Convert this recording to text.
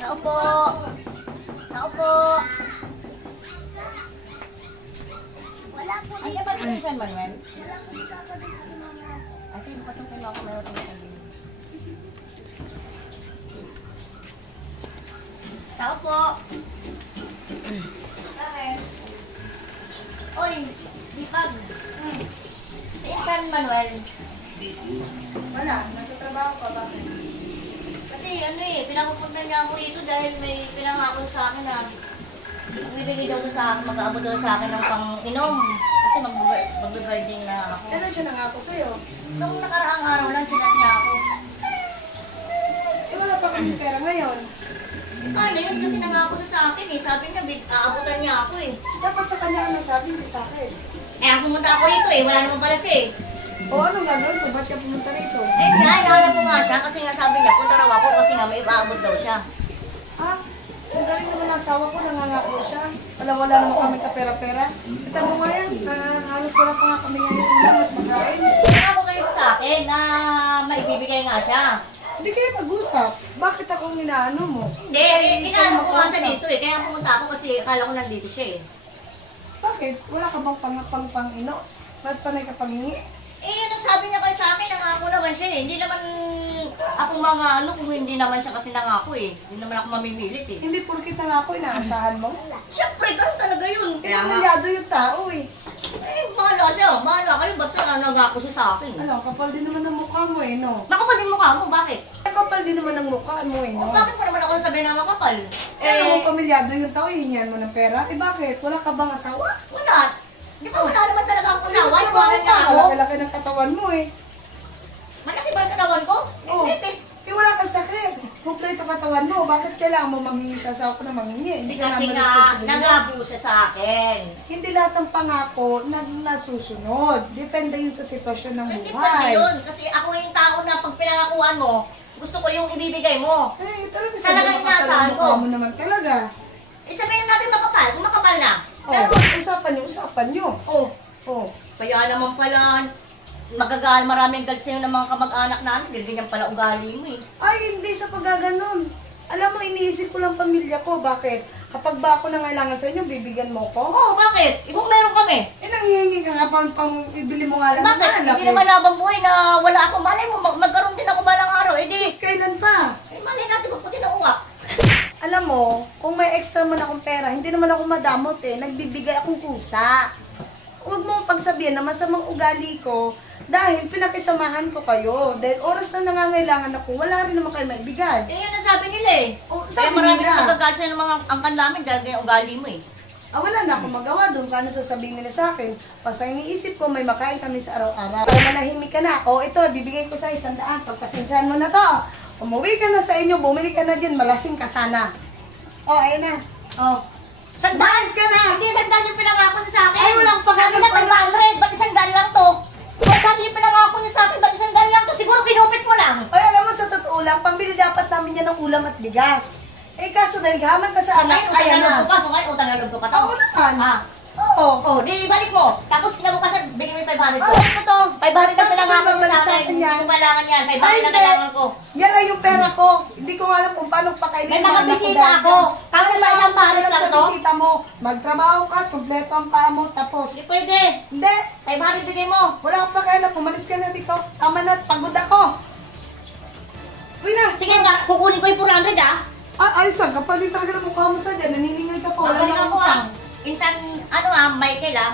Tao po. Tao po. Andiyan ba si San Manuel? Kasi pasukin mo ako, mayroon tayo sabihin. Tao po. Bakit? Oy, Dipag. Si San Manuel. Wala, nasa trabaho pa ba? Kasi ano eh, pinapupunta niya ako dito dahil may pinangako sa akin na bibigay daw sa akin, mag-aabot daw sa akin ng pang-inom. Kasi magbe-birthday na ako. Kailan siya nangako sa'yo? Nung nakaraang araw lang, chinat niya ako. Eh wala pa kami pera ngayon. Ano yun kasi nangako siya sa akin eh. Sabi niya, aabutan niya ako eh. Dapat sa kanya ka nagsabi, hindi sa akin. Eh, ang pumunta ako rito eh. Wala naman pala siya eh. O anong gagawin ko? Ba't ka pumunta rito? Eh, hinahanap ko nga siya kasi nga sabi niya, punta raw ako kasi nga may ipaabot daw siya. Ah, ang galing naman ng asawa ko, nangangako siya. Wala naman kami kapera-pera. Kita mo nga yan, halos wala pa nga kami ngayon ulam at makain. Nangako kayo sa akin na maibibigay nga siya. Hindi kayo mag-usap. Bakit akong inaano mo? Hindi, inaano ko nga siya dito eh. Kaya pumunta ako kasi akala ko nandito siya eh. Bakit? Wala ka bang pang-ino? Ba't panay ka panghingi? Eh, yun ang sabi niya kayo sa akin, nangako naman siya eh. Hindi naman ako mga ano kung hindi naman siya kasi nangako eh. Hindi naman ako mamimilit eh. Hindi porkit nangako, inaasahan mo? Siyempre, ganun talaga yun. Kaya nga, Pinamalyado yung tao eh. eh, bahala siya. Bahala kayo. Basta nangako siya sa akin. Ano, kapal din naman ng mukha mo eh, no? Makapal din mukha mo, bakit? Kapal din naman ng mukha mo eh, no? Bakit mo naman ako sabihin na makapal? Alam mo, pamilyado yung tao, hihinyan mo ng pera. Eh bakit? Wala ka bang asawa? Wala. Di ba wala naman talaga akong asawa? Hindi Iwanan niya ako. Kalaki-laki ng katawan mo eh. Malaki ba ang katawan ko? Oo. Hindi. Eh wala kang sakit. Kompleto katawan mo. Bakit kailangan mo manghingi sa asawa ko na manghingi? Hindi ka Kasi naman nga, responsibilidad. nangabo siya sa akin. Hindi lahat ng pangako na nasusunod. Depende yun sa sitwasyon ng Hindi pa buhay. yun. Kasi ako yung tao na pag pinangakuan mo, gusto ko yung ibibigay mo. Eh, talaga Talagang sa makapal inaasahan ang mukha ko. mo naman talaga. Eh sabihin natin makapal, kung makapal na. Oh, Pero, usapan nyo. oh, Oh. kaya naman pala, maraming galit sa'yo ng mga kamag-anak namin. Dahil ganyan pala ugali mo eh. Ay, hindi sa paggaganon. Alam mo, iniisip ko lang pamilya ko. Bakit? Kapag ba ako nangailangan sa inyo, bibigyan mo ko? Oo, bakit? Ibang meron kami. Eh, nanghihingi ka nga pang ibili mo nga lang ng Bakit? anak Hindi naman labang buhay na wala ako. Malay mo, magkaroon din ako balang araw. Eh di, Sus, kailan pa? malay natin magputi na uwak. Alam mo, kung may extra man akong pera, hindi naman ako madamot eh. Nagbibigay akong kusa. Huwag mo pagsabihin na masamang ugali ko dahil pinakisamahan ko kayo. Dahil oras na nangangailangan ako, wala rin naman kayo maibigay. Eh, yun ang sabi nila eh. O, Kaya sabi maraming nila. nagagalit sa'yo ng mga angkan namin dahil ganyan ugali mo eh. Ah, wala na akong magawa doon. Paano sasabihin nila sa akin? Basta iniisip ko, may makain kami sa araw-araw. Para manahimik ka na. O, ito, bibigay ko sa 100. Pagpasensyahan mo na to. Umuwi ka na sa inyo, bumili ka na dyan, malasing ka sana. O, ayun na. O. Balis ka na! Hindi, sandal yung pinangako niya sa akin. Ay, walang Sabi pakialam niya, pa. 500. Ba't sandal lang to? Sabi yung pinangako niya sa akin, ba't sandal lang to? Siguro kinupit mo lang. Ay, alam mo, sa totoo lang, pambili dapat namin yan ng ulam at bigas. Eh, kaso dahil gaman ka sa anak, Ngayon, ayan utang na loob na. ko pa. So ngayon, utang na loob ko pa to. Oo naman. Ah. Oo. Oh, di balik mo. Tapos kinabukasan, bigyan mo yung 500 ko. Ay, ano to? 500 na pinangako Bakit niya sa babalik sa akin. akin Hindi yan? ko kailangan yan. 500 Ay, na hindi. kailangan ko. Yan lang yung pera ko. Hindi ko nga alam kung paano pakainin May yung mga anak ko bisita dahil ako. dyan. Tapos Ano ba isang pares alam lang sa to? bisita mo? Magtrabaho ka, kompleto ang paa mo, tapos. Hindi pwede. Hindi. 500 bigay mo. Wala akong pakialam. Umalis ka na dito. Tama na, pagod ako. Uwi na. Sige, kukunin ko yung 400 ah. Ah, ayos lang. Kapal din talaga ng mukha mo sa dyan. Naniningil ka pa. Wala Babalik na ako akong utang. ah. Insan, ano ah, Michael ah.